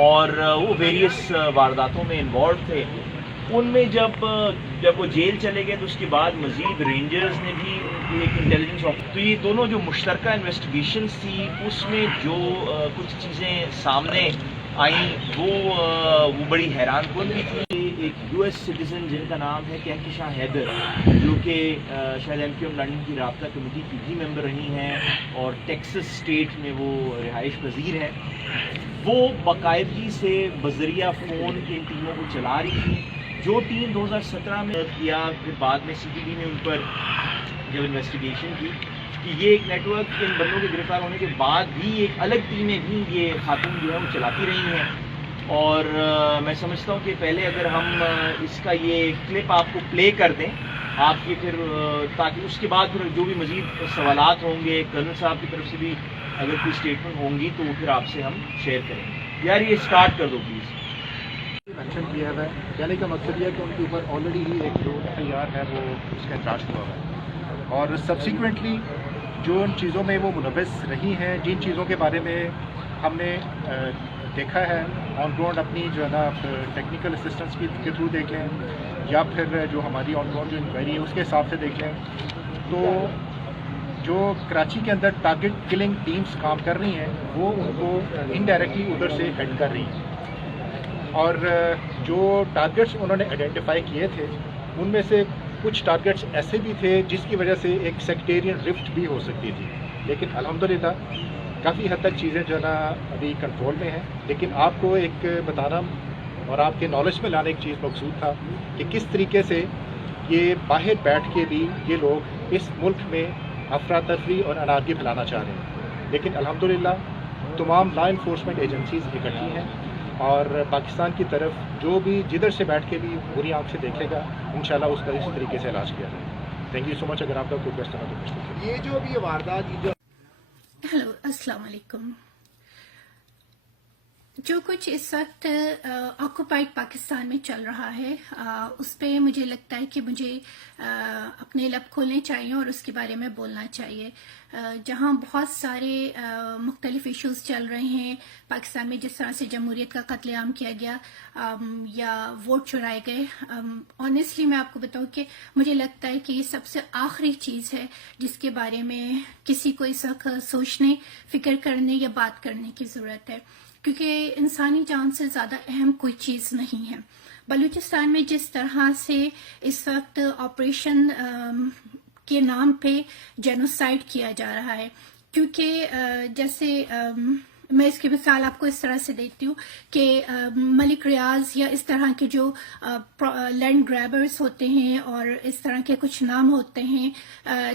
اور وہ ویریس وارداتوں میں انوالو تھے. ان میں جب وہ جیل چلے گئے تو اس کے بعد مزید رینجرز نے بھی ایک انٹیلیجنس تو یہ دونوں جو مشترکہ انویسٹیگیشنز تھی اس میں جو کچھ چیزیں سامنے آئیں وہ بڑی حیران کن بھی تھی. ایک یو ایس سٹیزن جن کا نام ہے کہکشاں حیدر, جو کہ شاید ایم کیو ایم لنڈن کی رابطہ کمیٹی کی بھی ممبر رہی ہیں اور ٹیکسس اسٹیٹ میں وہ رہائش پذیر ہیں, وہ باقاعدگی سے بذریعہ فون ان ٹیموں کو چلا رہی تھی. جو ٹیم 2017 میں کیا, پھر بعد میں سی ٹی ڈی نے ان پر جب انویسٹیگیشن کی کہ یہ ایک نیٹ ورک ان بندوں کے گرفتار ہونے کے بعد بھی ایک الگ ٹیمیں بھی یہ خاتون جو ہے وہ چلاتی رہی ہیں. اور میں سمجھتا ہوں کہ پہلے اگر ہم اس کا یہ کلپ آپ کو پلے کر دیں آپ کے, پھر تاکہ اس کے بعد پھر جو بھی مزید سوالات ہوں گے کرنل صاحب کی طرف سے بھی اگر کوئی اسٹیٹمنٹ ہوں گی تو وہ پھر آپ سے ہم شیئر کریں گے. یار یہ اسٹارٹ کر دو پلیز. مینشن کیا ہوا ہے, کہنے کا مقصد یہ ہے کہ ان کے اوپر آلریڈی ہی ایک جو ایف آئی آر ہے وہ اس کا انچارج ہوا ہوا ہے, اور سبسیکوینٹلی جو ان چیزوں میں وہ ملوث رہی ہیں, جن چیزوں کے بارے میں ہم نے دیکھا ہے آن گراؤنڈ اپنی جو ہے نا ٹیکنیکل اسسٹنس کے تھرو دیکھ لیں, یا پھر جو ہماری آن گراؤنڈ جو انکوائری ہے اس کے حساب سے دیکھ لیں, تو جو کراچی کے اندر ٹارگٹ کلنگ ٹیمز کام کر رہی ہیں وہ ان کو انڈائریکٹلی ادھر سے ہیڈ کر رہی ہیں. اور جو ٹارگٹس انہوں نے آئیڈینٹیفائی کیے تھے ان میں سے کچھ ٹارگٹس ایسے بھی تھے جس کی وجہ سے ایک سیکٹیرین رفٹ بھی ہو سکتی تھی, لیکن الحمدللہ کافی حد تک چیزیں جو ہے نا ابھی کنٹرول میں ہیں. لیکن آپ کو ایک بتانا اور آپ کے نالج میں لانے ایک چیز مقصود تھا کہ کس طریقے سے یہ باہر بیٹھ کے بھی یہ لوگ اس ملک میں افراتفری اور انارکی پھیلانا چاہ رہے ہیں, لیکن الحمدللہ تمام لا انفورسمنٹ ایجنسیز اکٹھی ہیں اور پاکستان کی طرف جو بھی جدھر سے بیٹھ کے بھی بری آنکھ سے دیکھے گا انشاءاللہ اس کا اس طریقے سے علاج کیا جائے. تھینک یو سو مچ. اگر آپ کا کوئی کوشچن ہے تو پوچھ لیجیے. یہ جو بھی واردات ہیلو السلام علیکم. جو کچھ اس وقت آکوپائڈ پاکستان میں چل رہا ہے اس پہ مجھے لگتا ہے کہ مجھے اپنے لب کھولنے چاہیے اور اس کے بارے میں بولنا چاہیے. جہاں بہت سارے مختلف ایشوز چل رہے ہیں پاکستان میں, جس طرح سے جمہوریت کا قتل عام کیا گیا یا ووٹ چرائے گئے, آنیسٹلی میں آپ کو بتاؤں کہ مجھے لگتا ہے کہ یہ سب سے آخری چیز ہے جس کے بارے میں کسی کو اس وقت سوچنے, فکر کرنے یا بات کرنے کی ضرورت ہے, کیونکہ انسانی جان سے زیادہ اہم کوئی چیز نہیں ہے. بلوچستان میں جس طرح سے اس وقت آپریشن کے نام پہ جینوسائیڈ کیا جا رہا ہے, کیونکہ جیسے میں اس کی مثال آپ کو اس طرح سے دیتی ہوں کہ ملک ریاض یا اس طرح کے جو لینڈ گریبرز ہوتے ہیں اور اس طرح کے کچھ نام ہوتے ہیں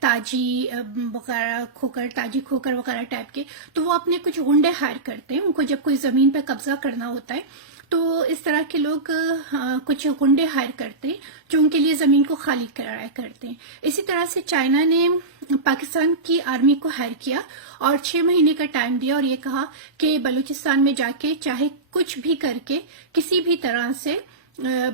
تاجی وغیرہ کھوکر, تاجی کھوکر وغیرہ ٹائپ کے, تو وہ اپنے کچھ گنڈے ہائر کرتے ہیں. ان کو جب کوئی زمین پہ قبضہ کرنا ہوتا ہے تو اس طرح کے لوگ کچھ گنڈے ہائر کرتے ہیں جو ان کے لیے زمین کو خالی کرایا کرتے ہیں. اسی طرح سے چائنا نے پاکستان کی آرمی کو ہائر کیا اور 6 مہینے کا ٹائم دیا اور یہ کہا کہ بلوچستان میں جا کے چاہے کچھ بھی کر کے کسی بھی طرح سے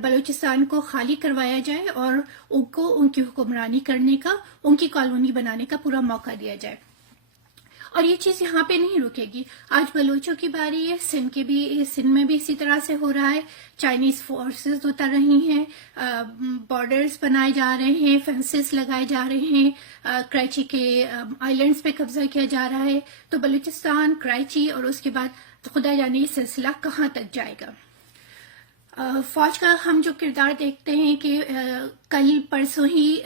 بلوچستان کو خالی کروایا جائے اور ان کو ان کی حکمرانی کرنے کا, ان کی کالونی بنانے کا پورا موقع دیا جائے. اور یہ چیز یہاں پہ نہیں رکے گی. آج بلوچوں کی باری ہے, سندھ میں بھی اسی طرح سے ہو رہا ہے. چائنیز فورسز اتر رہی ہیں, بارڈرز بنائے جا رہے ہیں, فینسز لگائے جا رہے ہیں, کراچی کے آئی لینڈز پہ قبضہ کیا جا رہا ہے. تو بلوچستان, کراچی اور اس کے بعد خدا جانے یہ سلسلہ کہاں تک جائے گا. فوج کا ہم جو کردار دیکھتے ہیں کہ کل پرسوں ہی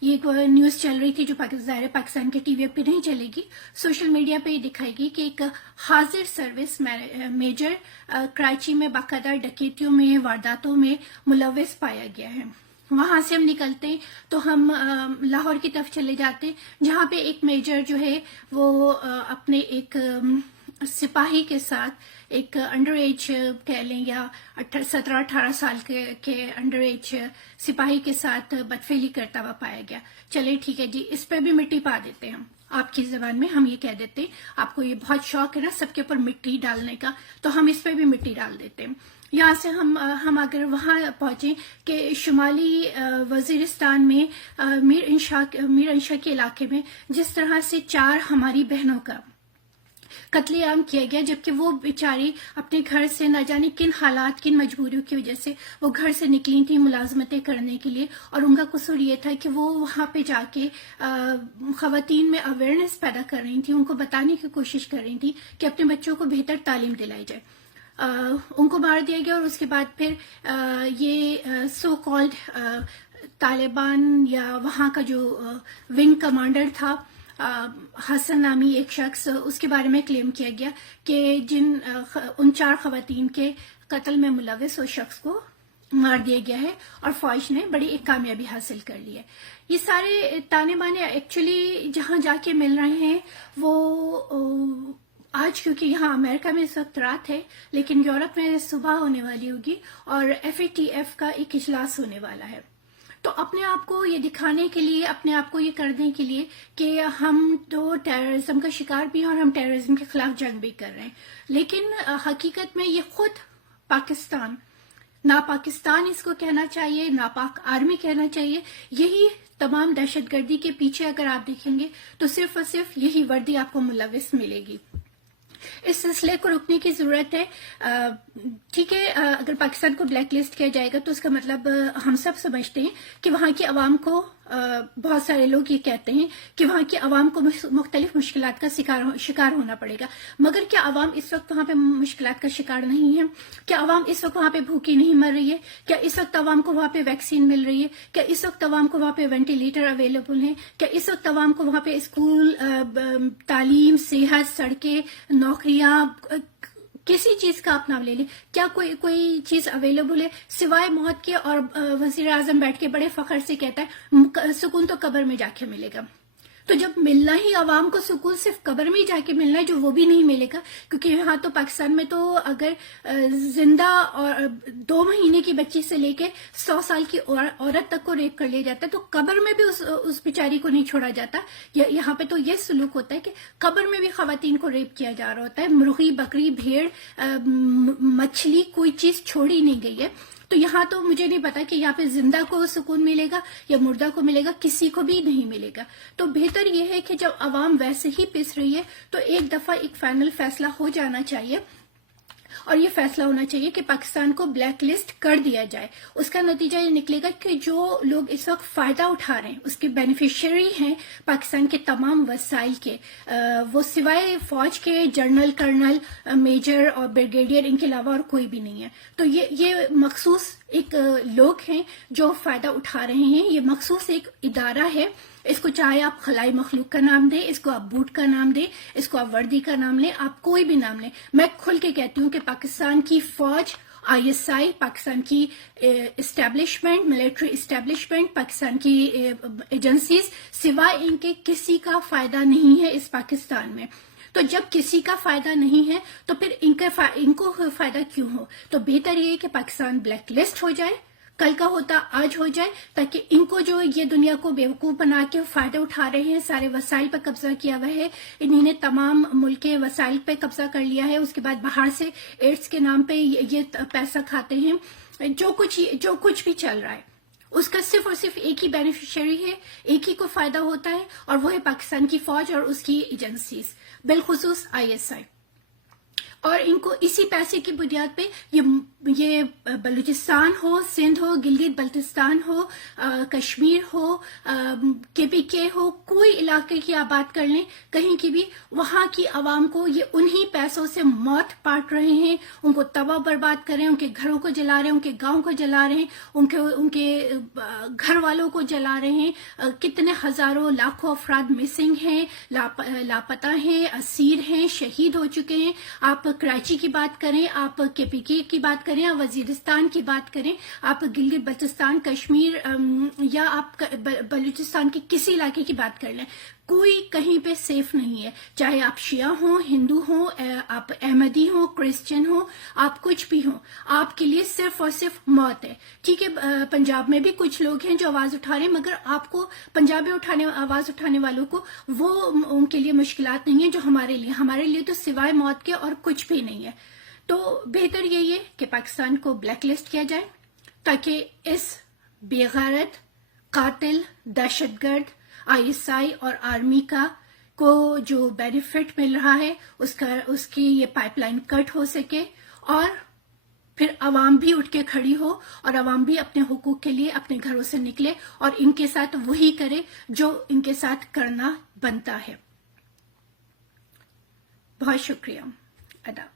یہ نیوز چل رہی تھی جو ظاہر پاکستان کے ٹی وی پہ نہیں چلے گی, سوشل میڈیا پہ ہی دکھائے گی کہ ایک حاضر سروس میجر کراچی میں باقاعدہ ڈکیتیوں میں, وارداتوں میں ملوث پایا گیا ہے. وہاں سے ہم نکلتے ہیں تو ہم لاہور کی طرف چلے جاتے ہیں جہاں پہ ایک میجر جو ہے وہ اپنے ایک سپاہی کے ساتھ, ایک انڈر ایج کہہ لیں یا 17-18 سال کے انڈر ایج سپاہی کے ساتھ بدفعلی کرتا ہوا پایا گیا. چلے ٹھیک ہے جی, اس پہ بھی مٹی پا دیتے ہیں ہم. آپ کی زبان میں ہم یہ کہہ دیتے ہیں, آپ کو یہ بہت شوق ہے نا سب کے اوپر مٹی ڈالنے کا, تو ہم اس پہ بھی مٹی ڈال دیتے ہیں. یہاں سے ہم اگر وہاں پہنچیں کہ شمالی وزیرستان میں میر انشا کے علاقے میں جس طرح سے 4 ہماری بہنوں کا قتل عام کیا گیا، جبکہ وہ بیچاری اپنے گھر سے نہ جانے کن حالات، کن مجبوریوں کی وجہ سے وہ گھر سے نکلی تھیں ملازمتیں کرنے کے لیے، اور ان کا قصور یہ تھا کہ وہ وہاں پہ جا کے خواتین میں اویئرنیس پیدا کر رہی تھیں، ان کو بتانے کی کوشش کر رہی تھیں کہ اپنے بچوں کو بہتر تعلیم دلائی جائے. ان کو مار دیا گیا، اور اس کے بعد پھر یہ سو کالڈ طالبان یا وہاں کا جو ونگ کمانڈر تھا حسن نامی ایک شخص، اس کے بارے میں کلیم کیا گیا کہ ان 4 خواتین کے قتل میں ملوث اس شخص کو مار دیا گیا ہے، اور فوج نے بڑی ایک کامیابی حاصل کر لی ہے. یہ سارے تانے بانے ایکچولی جہاں جا کے مل رہے ہیں وہ آج، کیونکہ یہاں امریکہ میں اس وقت رات ہے لیکن یورپ میں صبح ہونے والی ہوگی، اور FATF کا ایک اجلاس ہونے والا ہے. تو اپنے آپ کو یہ دکھانے کے لیے، اپنے آپ کو یہ کرنے کے لیے کہ ہم تو ٹیررزم کا شکار بھی ہیں اور ہم ٹیررزم کے خلاف جنگ بھی کر رہے ہیں، لیکن حقیقت میں یہ خود پاکستان، ناپاکستان اس کو کہنا چاہیے، ناپاک آرمی کہنا چاہیے، یہی تمام دہشت گردی کے پیچھے اگر آپ دیکھیں گے تو صرف اور صرف یہی وردی آپ کو ملوث ملے گی. اس سلسلے کو روکنے کی ضرورت ہے. ٹھیک ہے، اگر پاکستان کو بلیک لسٹ کیا جائے گا تو اس کا مطلب ہم سب سمجھتے ہیں کہ وہاں کی عوام کو، بہت سارے لوگ یہ کہتے ہیں کہ وہاں کی عوام کو مختلف مشکلات کا شکار ہونا پڑے گا. مگر کیا عوام اس وقت وہاں پہ مشکلات کا شکار نہیں ہے؟ کیا عوام اس وقت وہاں پہ بھوکی نہیں مر رہی ہے؟ کیا اس وقت عوام کو وہاں پہ ویکسین مل رہی ہے؟ کیا اس وقت عوام کو وہاں پہ وینٹیلیٹر اویلیبل ہیں؟ کیا اس وقت عوام کو وہاں پہ اسکول، تعلیم، صحت، سڑکیں، نوکریاں، کسی چیز کا آپ نام لے لیں، کیا کوئی چیز اویلیبل ہے سوائے موت کے؟ اور وزیر اعظم بیٹھ کے بڑے فخر سے کہتا ہے سکون تو قبر میں جا کے ملے گا. تو جب ملنا ہی عوام کو سکون صرف قبر میں ہی جا کے ملنا ہے، جو وہ بھی نہیں ملے گا، کیونکہ یہاں تو پاکستان میں تو اگر زندہ اور 2 مہینے کی بچی سے لے کے 100 سال کی عورت تک کو ریپ کر لیا جاتا ہے، تو قبر میں بھی اس بیچاری کو نہیں چھوڑا جاتا. یہاں پہ تو یہ سلوک ہوتا ہے کہ قبر میں بھی خواتین کو ریپ کیا جا رہا ہوتا ہے. مرغی، بکری، بھیڑ، مچھلی، کوئی چیز چھوڑی نہیں گئی ہے. تو یہاں تو مجھے نہیں پتا کہ یہاں پہ زندہ کو سکون ملے گا یا مردہ کو ملے گا، کسی کو بھی نہیں ملے گا. تو بہتر یہ ہے کہ جب عوام ویسے ہی پس رہی ہے تو ایک دفعہ ایک فائنل فیصلہ ہو جانا چاہیے، اور یہ فیصلہ ہونا چاہیے کہ پاکستان کو بلیک لسٹ کر دیا جائے. اس کا نتیجہ یہ نکلے گا کہ جو لوگ اس وقت فائدہ اٹھا رہے ہیں، اس کے بینیفیشری ہیں پاکستان کے تمام وسائل کے، وہ سوائے فوج کے جنرل، کرنل، میجر اور بریگیڈیئر، ان کے علاوہ اور کوئی بھی نہیں ہے. تو یہ مخصوص ایک لوگ ہیں جو فائدہ اٹھا رہے ہیں. یہ مخصوص ایک ادارہ ہے. اس کو چاہے آپ خلائی مخلوق کا نام دیں، اس کو آپ بوٹ کا نام دیں، اس کو آپ وردی کا نام لیں، آپ کوئی بھی نام لیں. میں کھل کے کہتی ہوں کہ پاکستان کی فوج، ISI، پاکستان کی اسٹیبلشمنٹ، ملٹری اسٹیبلشمنٹ، پاکستان کی ایجنسیز، سوائے ان کے کسی کا فائدہ نہیں ہے اس پاکستان میں. تو جب کسی کا فائدہ نہیں ہے تو پھر ان کو فائدہ کیوں ہو؟ تو بہتر یہ ہے کہ پاکستان بلیک لسٹ ہو جائے، کل کا ہوتا آج ہو جائے، تاکہ ان کو جو یہ دنیا کو بیوقوف بنا کے فائدہ اٹھا رہے ہیں، سارے وسائل پر قبضہ کیا ہوا ہے، انہوں نے تمام ملک کے وسائل پہ قبضہ کر لیا ہے، اس کے بعد باہر سے ایڈس کے نام پہ یہ پیسہ کھاتے ہیں. جو کچھ بھی چل رہا ہے اس کا صرف اور صرف ایک ہی بینیفیشری ہے، ایک ہی کو فائدہ ہوتا ہے، اور وہ ہے پاکستان کی فوج اور اس کی ایجنسیز، بالخصوص ISI. اور ان کو اسی پیسے کی بنیاد پہ یہ بلوچستان ہو، سندھ ہو، گلگت بلتستان ہو، کشمیر ہو، KPK ہو، کوئی علاقے کی آپ بات کر لیں، کہیں کی بھی، وہاں کی عوام کو یہ انہی پیسوں سے موت بانٹ رہے ہیں، ان کو تباہ برباد کر رہے ہیں، ان کے گھروں کو جلا رہے ہیں، ان کے گاؤں کو جلا رہے ہیں، ان کے گھر والوں کو جلا رہے ہیں. کتنے ہزاروں لاکھوں افراد مسنگ ہیں، لاپتہ ہیں، اسیر ہیں، شہید ہو چکے ہیں. آپ کراچی کی بات کریں، آپ KPK کی بات کریں، آپ وزیرستان کی بات کریں، آپ گلگت بلتستان، کشمیر یا آپ بلوچستان کے کسی علاقے کی بات کر لیں، کوئی کہیں پہ سیف نہیں ہے. چاہے آپ شیعہ ہوں، ہندو ہوں، آپ احمدی ہوں، کرسچن ہوں، آپ کچھ بھی ہوں، آپ کے لیے صرف اور صرف موت ہے. ٹھیک ہے، پنجاب میں بھی کچھ لوگ ہیں جو آواز اٹھا رہے ہیں، مگر آپ کو پنجاب میں آواز اٹھانے والوں کو وہ ان کے لیے مشکلات نہیں ہیں جو ہمارے لیے تو سوائے موت کے اور کچھ بھی نہیں ہے. تو بہتر یہی ہے کہ پاکستان کو بلیک لسٹ کیا جائے، تاکہ اس بے غیرت، قاتل، دہشت گرد ISI اور آرمی کا کو جو بینیفٹ مل رہا ہے اس کی یہ پائپ لائن کٹ ہو سکے، اور پھر عوام بھی اٹھ کے کھڑی ہو اور عوام بھی اپنے حقوق کے لیے اپنے گھروں سے نکلے اور ان کے ساتھ وہی کرے جو ان کے ساتھ کرنا بنتا ہے۔ بہت شکریہ، آداب۔